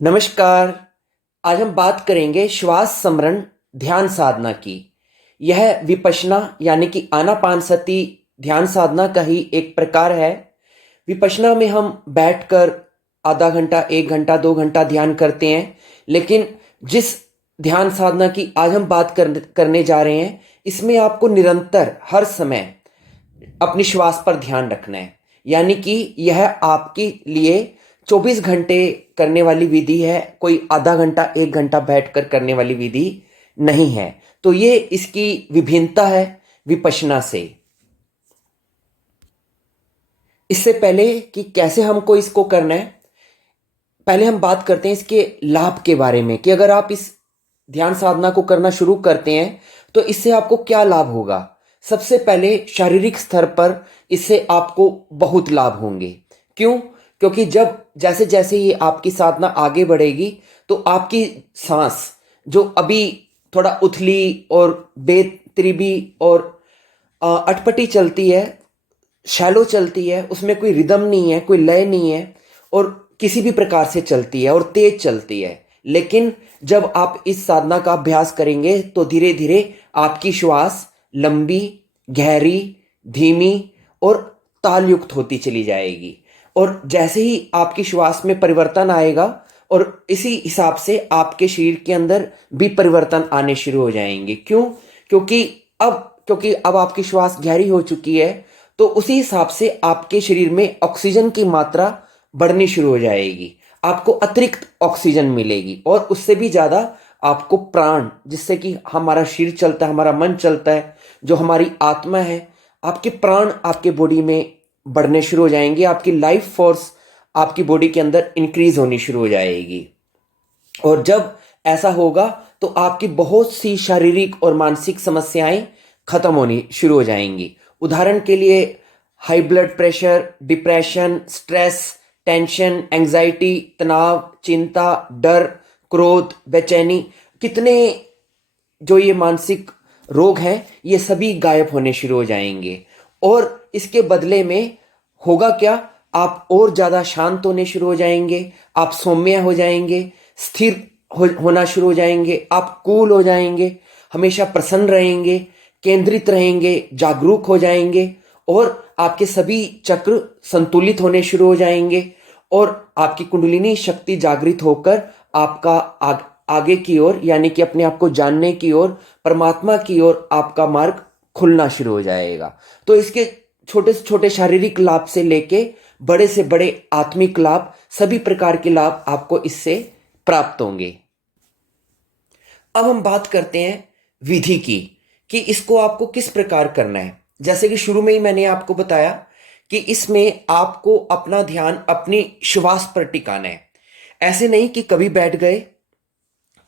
नमस्कार। आज हम बात करेंगे श्वास समरण ध्यान साधना की। यह विपश्यना यानी कि आनापानसति ध्यान साधना का ही एक प्रकार है। विपश्यना में हम बैठकर आधा घंटा, 1 घंटा, 2 घंटा ध्यान करते हैं, लेकिन जिस ध्यान साधना की आज हम बात करने जा रहे हैं, इसमें आपको निरंतर हर समय अपनी श्वास पर ध्यान रखना है। यानी कि यह आपके लिए 24 घंटे करने वाली विधि है, कोई आधा घंटा, 1 घंटा बैठकर करने वाली विधि नहीं है। तो ये इसकी विभिन्नता है विपश्यना से। इससे पहले कि कैसे हमको इसको करना है, पहले हम बात करते हैं इसके लाभ के बारे में कि अगर आप इस ध्यान साधना को करना शुरू करते हैं तो इससे आपको क्या लाभ होगा। सबसे पहले शारीरिक स्तर पर इससे आपको बहुत लाभ होंगे। क्यों? क्योंकि जब जैसे जैसे ये आपकी साधना आगे बढ़ेगी तो आपकी सांस जो अभी थोड़ा उथली और बेतरीबी और अटपटी चलती है, शैलो चलती है, उसमें कोई रिदम नहीं है, कोई लय नहीं है और किसी भी प्रकार से चलती है और तेज चलती है। लेकिन जब आप इस साधना का अभ्यास करेंगे तो धीरे धीरे आपकी श्वास लंबी, गहरी, धीमी और तालयुक्त होती चली जाएगी। और जैसे ही आपकी श्वास में परिवर्तन आएगा और इसी हिसाब से आपके शरीर के अंदर भी परिवर्तन आने शुरू हो जाएंगे। क्यों? क्योंकि अब आपकी श्वास गहरी हो चुकी है, तो उसी हिसाब से आपके शरीर में ऑक्सीजन की मात्रा बढ़नी शुरू हो जाएगी। आपको अतिरिक्त ऑक्सीजन मिलेगी और उससे भी ज़्यादा आपको प्राण, जिससे कि हमारा शरीर चलता है, हमारा मन चलता है, जो हमारी आत्मा है, आपके प्राण आपके बॉडी में बढ़ने शुरू हो जाएंगे। आपकी लाइफ फोर्स आपकी बॉडी के अंदर इंक्रीज होनी शुरू हो जाएगी। और जब ऐसा होगा तो आपकी बहुत सी शारीरिक और मानसिक समस्याएं खत्म होनी शुरू हो जाएंगी। उदाहरण के लिए high blood pressure, depression, stress, tension, anxiety, तनाव, चिंता, डर, क्रोध, बेचैनी, कितने जो ये मानसिक रोग हैं ये सभी गायब होने शुरू हो जाएंगे। और इसके बदले में होगा क्या? आप और ज़्यादा शांत होने शुरू हो जाएंगे, आप सौम्य हो जाएंगे, स्थिर होना शुरू हो जाएंगे, आप कूल हो जाएंगे, हमेशा प्रसन्न रहेंगे, केंद्रित रहेंगे, जागरूक हो जाएंगे और आपके सभी चक्र संतुलित होने शुरू हो जाएंगे और आपकी कुंडलिनी शक्ति जागृत होकर आपका आगे की ओर, यानी कि अपने आप को जानने की ओर, परमात्मा की ओर आपका मार्ग खुलना शुरू हो जाएगा। तो इसके छोटे से छोटे शारीरिक लाभ से लेके बड़े से बड़े आत्मिक लाभ, सभी प्रकार के लाभ आपको इससे प्राप्त होंगे। अब हम बात करते हैं विधि की कि इसको आपको किस प्रकार करना है। जैसे कि शुरू में ही मैंने आपको बताया कि इसमें आपको अपना ध्यान अपनी श्वास पर टिकाना है। ऐसे नहीं कि कभी बैठ गए,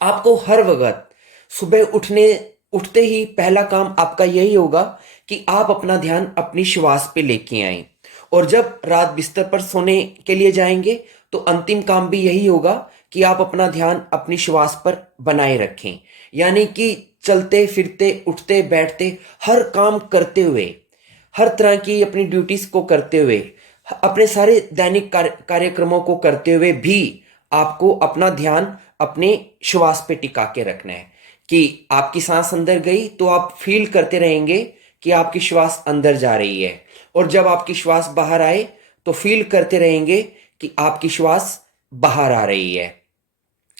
आपको हर वक्त सुबह उठते ही पहला काम आपका यही होगा कि आप अपना ध्यान अपनी श्वास पे लेके आएं। और जब रात बिस्तर पर सोने के लिए जाएंगे तो अंतिम काम भी यही होगा कि आप अपना ध्यान अपनी श्वास पर बनाए रखें। यानी कि चलते फिरते, उठते बैठते, हर काम करते हुए, हर तरह की अपनी ड्यूटीज को करते हुए, अपने सारे दैनिक कार्यक्रमों को करते हुए भी आपको अपना ध्यान अपने श्वास पे टिका के रखना है। कि आपकी सांस अंदर गई तो आप फील करते रहेंगे कि आपकी श्वास अंदर जा रही है, और जब आपकी श्वास बाहर आए तो फील करते रहेंगे कि आपकी श्वास बाहर आ रही है।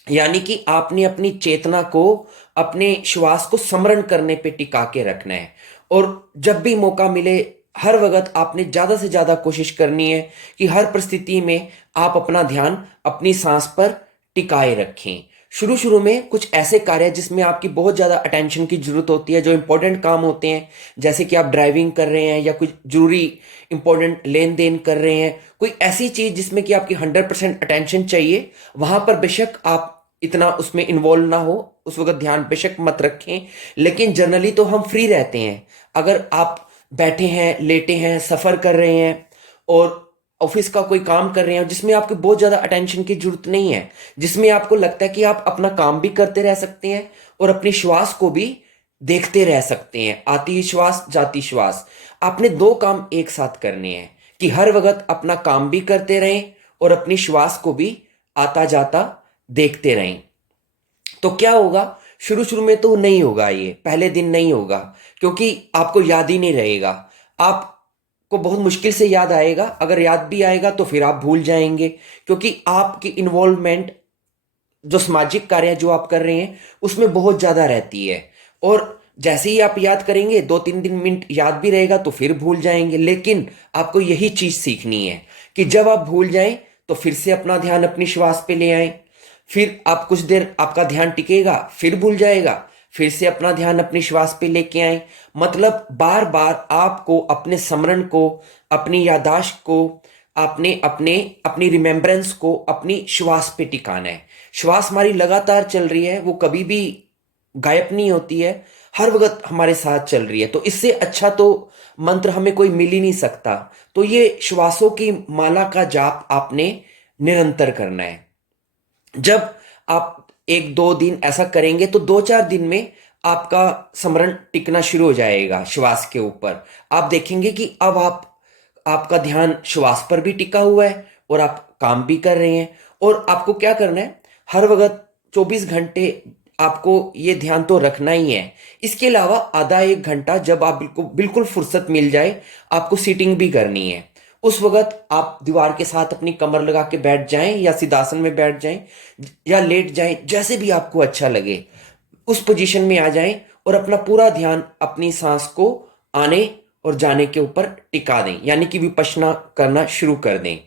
यानी कि आपने अपनी चेतना को, अपने श्वास को स्मरण करने पे टिका के रखना है। और जब भी मौका मिले, हर वक्त आपने ज्यादा से ज्यादा कोशिश करनी है कि हर परिस्थिति में आप अपना ध्यान अपनी सांस पर टिकाए रखें। शुरू शुरू में कुछ ऐसे कार्य जिसमें आपकी बहुत ज़्यादा अटेंशन की ज़रूरत होती है, जो इंपॉर्टेंट काम होते हैं, जैसे कि आप ड्राइविंग कर रहे हैं या कुछ जरूरी इंपॉर्टेंट लेन देन कर रहे हैं, कोई ऐसी चीज़ जिसमें कि आपकी 100% अटेंशन चाहिए, वहाँ पर बेशक आप इतना उसमें इन्वॉल्व ना हो, उस वक्त ध्यान बेशक मत रखें। लेकिन जनरली तो हम फ्री रहते हैं। अगर आप बैठे हैं, लेटे हैं, सफ़र कर रहे हैं और ऑफिस का कोई काम कर रहे हैं जिसमें आपको बहुत ज़्यादा अटेंशन की जरूरत नहीं है, जिसमें आपको लगता है कि आप अपना काम भी करते रह सकते हैं और अपनी श्वास को भी देखते रह सकते हैं, आती श्वास जाती श्वास, आपने दो काम एक साथ करने हैं कि हर वक्त अपना काम भी करते रहें और अपनी श्वास को भी आता जाता देखते रहें। तो क्या होगा, शुरू शुरू में तो नहीं होगा, ये पहले दिन नहीं होगा, क्योंकि आपको याद ही नहीं रहेगा। आपको बहुत मुश्किल से याद आएगा, अगर याद भी आएगा तो फिर आप भूल जाएंगे, क्योंकि आपकी इन्वॉल्वमेंट जो सामाजिक कार्य जो आप कर रहे हैं उसमें बहुत ज्यादा रहती है। और जैसे ही आप याद करेंगे, 2-3 मिनट याद भी रहेगा तो फिर भूल जाएंगे। लेकिन आपको यही चीज सीखनी है कि जब आप भूल जाएं तो फिर से अपना ध्यान अपनी श्वास पे ले आए। फिर आप कुछ देर आपका ध्यान टिकेगा, फिर भूल जाएगा, फिर से अपना ध्यान अपनी श्वास पे लेके आए। मतलब बार बार आपको अपने स्मरण को, अपनी यादाश्त को, आपने अपने अपनी रिमेम्बरेंस को अपनी श्वास पे टिकाना है। श्वास हमारी लगातार चल रही है, वो कभी भी गायब नहीं होती है, हर वक्त हमारे साथ चल रही है। तो इससे अच्छा तो मंत्र हमें कोई मिल ही नहीं सकता। तो ये श्वासों की माला का जाप आपने निरंतर करना है। जब आप 1-2 दिन ऐसा करेंगे तो 2-4 दिन में आपका स्मरण टिकना शुरू हो जाएगा श्वास के ऊपर। आप देखेंगे कि अब आपका ध्यान श्वास पर भी टिका हुआ है और आप काम भी कर रहे हैं। और आपको क्या करना है, हर वक्त 24 घंटे आपको ये ध्यान तो रखना ही है। इसके अलावा आधा 1 घंटा जब आप बिल्कुल बिल्कुल फुर्सत मिल जाए, आपको सीटिंग भी करनी है। उस वक्त आप दीवार के साथ अपनी कमर लगा के बैठ जाएं, या सिद्धासन में बैठ जाएं, या लेट जाएं, जैसे भी आपको अच्छा लगे उस पोजीशन में आ जाएं और अपना पूरा ध्यान अपनी सांस को आने और जाने के ऊपर टिका दें, यानी कि विपश्यना करना शुरू कर दें।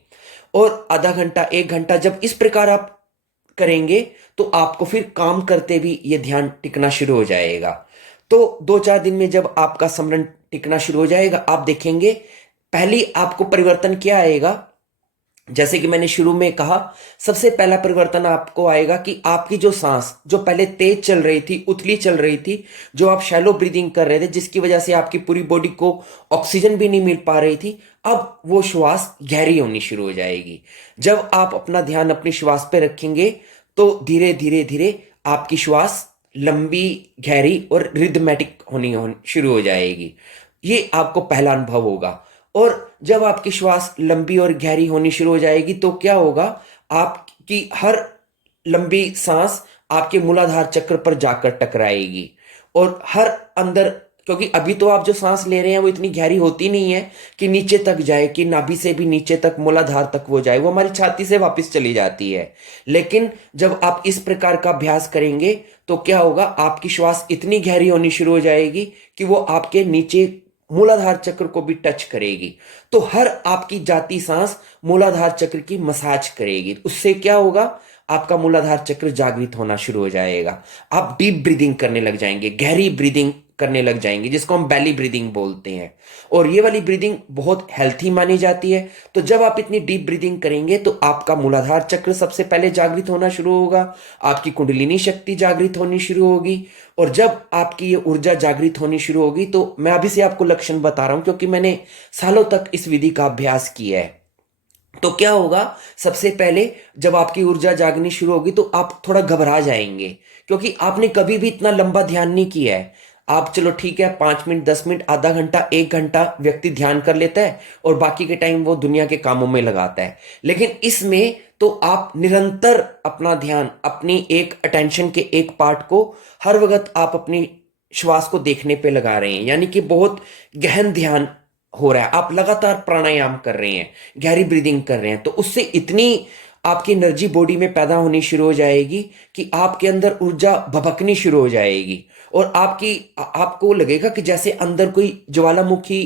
और आधा घंटा 1 घंटा जब इस प्रकार आप करेंगे तो आपको फिर काम करते भी ये ध्यान टिकना शुरू हो जाएगा। तो 2-4 दिन में जब आपका स्मरण टिकना शुरू हो जाएगा, आप देखेंगे पहली आपको परिवर्तन क्या आएगा। जैसे कि मैंने शुरू में कहा, सबसे पहला परिवर्तन आपको आएगा कि आपकी जो सांस जो पहले तेज चल रही थी, उथली चल रही थी, जो आप शैलो ब्रीदिंग कर रहे थे, जिसकी वजह से आपकी पूरी बॉडी को ऑक्सीजन भी नहीं मिल पा रही थी, अब वो श्वास गहरी होनी शुरू हो जाएगी। जब आप अपना ध्यान अपनी श्वास पे रखेंगे तो धीरे धीरे धीरे आपकी श्वास लंबी, गहरी और रिदमेटिक होनी शुरू हो जाएगी। ये आपको पहला अनुभव होगा। और जब आपकी श्वास लंबी और गहरी होनी शुरू हो जाएगी तो क्या होगा, आपकी हर लंबी सांस आपके मूलाधार चक्र पर जाकर टकराएगी। और हर अंदर, क्योंकि अभी तो आप जो सांस ले रहे हैं वो इतनी गहरी होती नहीं है कि नीचे तक जाए, कि नाभि से भी नीचे तक मूलाधार तक वो जाए, वो हमारी छाती से वापस चली जाती है। लेकिन जब आप इस प्रकार का अभ्यास करेंगे तो क्या होगा, आपकी श्वास इतनी गहरी होनी शुरू हो जाएगी कि वो आपके नीचे मूलाधार चक्र को भी टच करेगी। तो हर आपकी जाती सांस मूलाधार चक्र की मसाज करेगी। उससे क्या होगा, आपका मूलाधार चक्र जागृत होना शुरू हो जाएगा। आप डीप ब्रीदिंग करने लग जाएंगे, गहरी ब्रीदिंग करने लग जाएंगे, जिसको हम बेली ब्रीदिंग बोलते हैं। और ये वाली ब्रीदिंग बहुत हेल्थी मानी जाती है। तो जब आप इतनी डीप ब्रीदिंग करेंगे तो आपका मूलाधार चक्र सबसे पहले जागृत होना शुरू होगा, आपकी कुंडलिनी शक्ति जागृत होनी शुरू होगी। और जब आपकी ये ऊर्जा जागृत होनी शुरू होगी, तो मैं अभी से आपको लक्षण बता रहा हूं क्योंकि मैंने सालों तक इस विधि का अभ्यास किया है। तो क्या होगा, सबसे पहले जब आपकी ऊर्जा जागनी शुरू होगी तो आप थोड़ा घबरा जाएंगे, क्योंकि आपने कभी भी इतना लंबा ध्यान नहीं किया है। आप चलो ठीक है, 5 मिनट, 10 मिनट, आधा घंटा, 1 घंटा व्यक्ति ध्यान कर लेता है और बाकी के टाइम वो दुनिया के कामों में लगाता है। लेकिन इसमें तो आप निरंतर अपना ध्यान, अपनी एक अटेंशन के एक पार्ट को हर वक्त आप अपनी श्वास को देखने पे लगा रहे हैं, यानी कि बहुत गहन ध्यान हो रहा है। आप लगातार प्राणायाम कर रहे हैं, गहरी ब्रीदिंग कर रहे हैं। तो उससे इतनी आपकी एनर्जी बॉडी में पैदा होनी शुरू हो जाएगी कि आपके अंदर ऊर्जा भभकनी शुरू हो जाएगी। और आपको लगेगा कि जैसे अंदर कोई ज्वालामुखी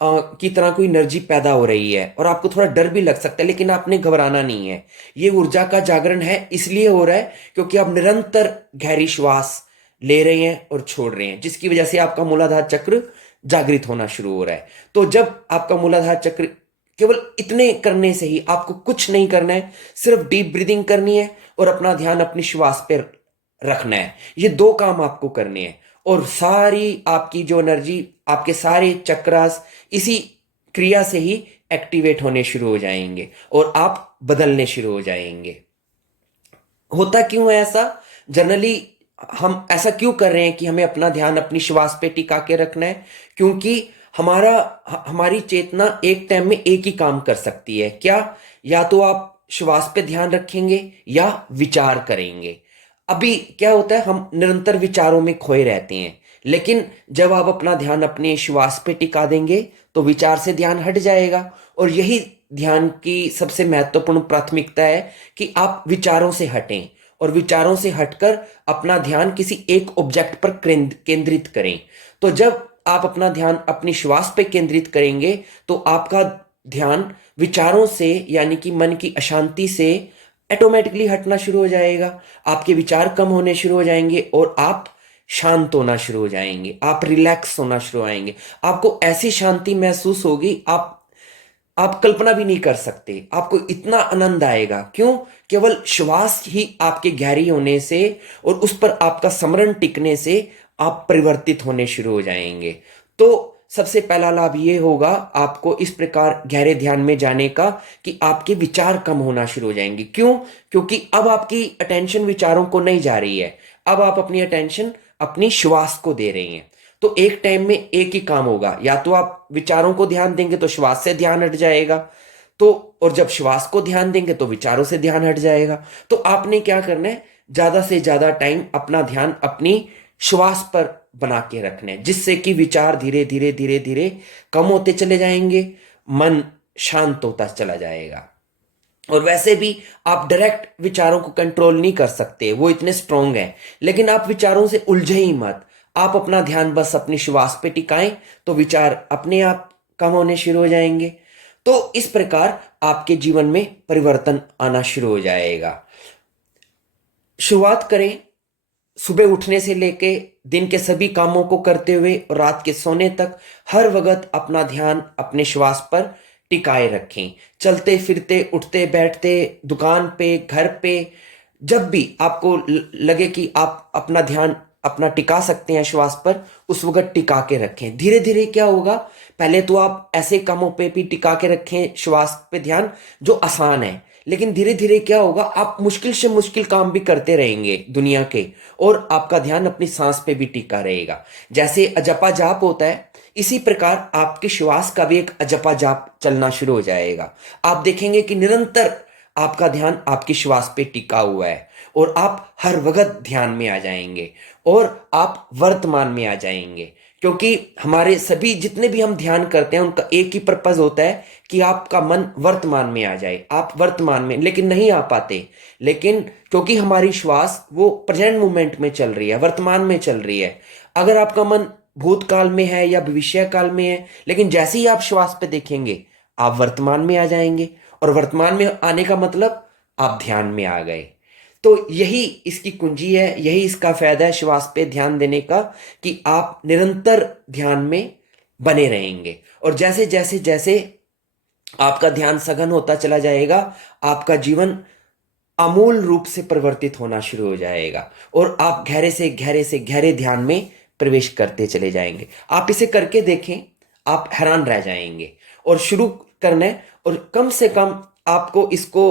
की तरह कोई एनर्जी पैदा हो रही है। और आपको थोड़ा डर भी लग सकता है, लेकिन आपने घबराना नहीं है। ये ऊर्जा का जागरण है, इसलिए हो रहा है क्योंकि आप निरंतर गहरी श्वास ले रहे हैं और छोड़ रहे हैं, जिसकी वजह से आपका मूलाधार चक्र जागृत होना शुरू हो रहा है। तो जब आपका मूलाधार चक्र, केवल इतने करने से ही, आपको कुछ नहीं करना है, सिर्फ डीप ब्रीदिंग करनी है और अपना ध्यान अपनी श्वास पर रखना है। ये 2 काम आपको करने हैं और सारी आपकी जो एनर्जी, आपके सारे चक्रास इसी क्रिया से ही एक्टिवेट होने शुरू हो जाएंगे और आप बदलने शुरू हो जाएंगे। होता क्यों है ऐसा? जनरली हम ऐसा क्यों कर रहे हैं कि हमें अपना ध्यान अपनी श्वास पे टिका के रखना है? क्योंकि हमारी चेतना एक टाइम में एक ही काम कर सकती है। क्या? या तो आप श्वास पे ध्यान रखेंगे या विचार करेंगे। अभी क्या होता है, हम निरंतर विचारों में खोए रहते हैं, लेकिन जब आप अपना ध्यान अपने श्वास पे टिका देंगे तो विचार से ध्यान हट जाएगा। और यही ध्यान की सबसे महत्वपूर्ण प्राथमिकता है कि आप विचारों से हटें और विचारों से हटकर अपना ध्यान किसी एक ऑब्जेक्ट पर केंद्रित करें। तो जब आप अपना ध्यान अपनी श्वास पे केंद्रित करेंगे तो आपका ध्यान विचारों से यानी कि मन की अशांति से ऑटोमेटिकली हटना शुरू हो जाएगा। आपके विचार कम होने शुरू हो जाएंगे और आप शांत होना शुरू हो जाएंगे, आप रिलैक्स होना शुरू आएंगे। आपको ऐसी शांति महसूस होगी, आप कल्पना भी नहीं कर सकते। आपको इतना आनंद आएगा। क्यों? केवल श्वास ही आपके गहरी होने से और उस पर आपका स्मरण टिकने से आप परिवर्तित होने शुरू हो जाएंगे। तो सबसे पहला लाभ ये होगा आपको इस प्रकार गहरे ध्यान में जाने का कि आपके विचार कम होना शुरू हो जाएंगे। क्यों? क्योंकि अब आपकी अटेंशन विचारों को नहीं जा रही है, अब आप अपनी अटेंशन अपनी श्वास को दे रही हैं। तो एक टाइम में एक ही काम होगा, या तो आप विचारों को ध्यान देंगे तो श्वास से ध्यान हट जाएगा, तो और जब श्वास को ध्यान देंगे तो विचारों से ध्यान हट जाएगा। तो आपने क्या करना है, ज्यादा से ज्यादा टाइम अपना ध्यान अपनी श्वास पर बना के रखना है, जिससे कि विचार धीरे धीरे धीरे धीरे कम होते चले जाएंगे, मन शांत होता चला जाएगा। और वैसे भी आप डायरेक्ट विचारों को कंट्रोल नहीं कर सकते, वो इतने स्ट्रांग हैं, लेकिन आप विचारों से उलझे ही मत। आप अपना ध्यान बस अपनी श्वास पे टिकाएं तो विचार अपने आप कम होने शुरू हो जाएंगे। तो इस प्रकार आपके जीवन में परिवर्तन आना शुरू हो जाएगा। शुरुआत करें सुबह उठने से लेके दिन के सभी कामों को करते हुए और रात के सोने तक हर वक्त अपना ध्यान अपने श्वास पर टिकाए रखें। चलते फिरते, उठते बैठते, दुकान पे, घर पे, जब भी आपको लगे कि आप अपना ध्यान अपना टिका सकते हैं श्वास पर, उस वक्त टिका के रखें। धीरे धीरे क्या होगा, पहले तो आप ऐसे कामों पे भी टिका के रखें श्वास पे ध्यान जो आसान है, लेकिन धीरे धीरे क्या होगा, आप मुश्किल से मुश्किल काम भी करते रहेंगे दुनिया के, और आपका ध्यान अपनी सांस पे भी टिका रहेगा। जैसे अजपा जाप होता है, इसी प्रकार आपके श्वास का भी एक अजपा जाप चलना शुरू हो जाएगा। आप देखेंगे कि निरंतर आपका ध्यान आपकी श्वास पे टिका हुआ है और आप हर वक्त ध्यान में आ जाएंगे और आप वर्तमान में आ जाएंगे। क्योंकि हमारे सभी जितने भी हम ध्यान करते हैं उनका एक ही पर्पज होता है कि आपका मन वर्तमान में आ जाए, आप वर्तमान में, लेकिन नहीं आ पाते। लेकिन क्योंकि हमारी श्वास वो प्रेजेंट मोमेंट में चल रही है, वर्तमान में चल रही है। अगर आपका मन भूतकाल में है या भविष्य काल में है, लेकिन जैसे ही आप श्वास पे देखेंगे आप वर्तमान में आ जाएंगे, और वर्तमान में आने का मतलब आप ध्यान में आ गए। तो यही इसकी कुंजी है, यही इसका फायदा है श्वास पे ध्यान देने का, कि आप निरंतर ध्यान में बने रहेंगे। और जैसे जैसे जैसे आपका ध्यान सघन होता चला जाएगा, आपका जीवन आमूल रूप से परिवर्तित होना शुरू हो जाएगा और आप गहरे से गहरे ध्यान में प्रवेश करते चले जाएंगे। आप इसे करके देखें, आप हैरान रह जाएंगे। और शुरू करना है, और कम से कम आपको इसको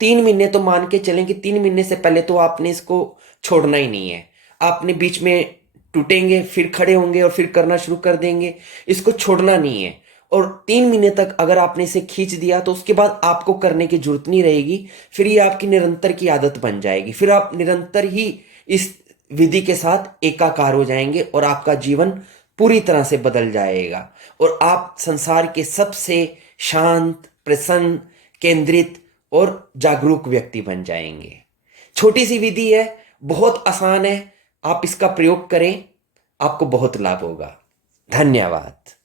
3 महीने तो मान के चलें कि 3 महीने से पहले तो आपने इसको छोड़ना ही नहीं है। आपने बीच में टूटेंगे, फिर खड़े होंगे और फिर करना शुरू कर देंगे, इसको छोड़ना नहीं है। और 3 महीने तक अगर आपने इसे खींच दिया तो उसके बाद आपको करने की जरूरत नहीं रहेगी, फिर ये आपकी निरंतर की आदत बन जाएगी। फिर आप निरंतर ही इस विधि के साथ एकाकार हो जाएंगे और आपका जीवन पूरी तरह से बदल जाएगा और आप संसार के सबसे शांत, प्रसन्न, केंद्रित और जागरूक व्यक्ति बन जाएंगे। छोटी सी विधि है, बहुत आसान है, आप इसका प्रयोग करें, आपको बहुत लाभ होगा। धन्यवाद।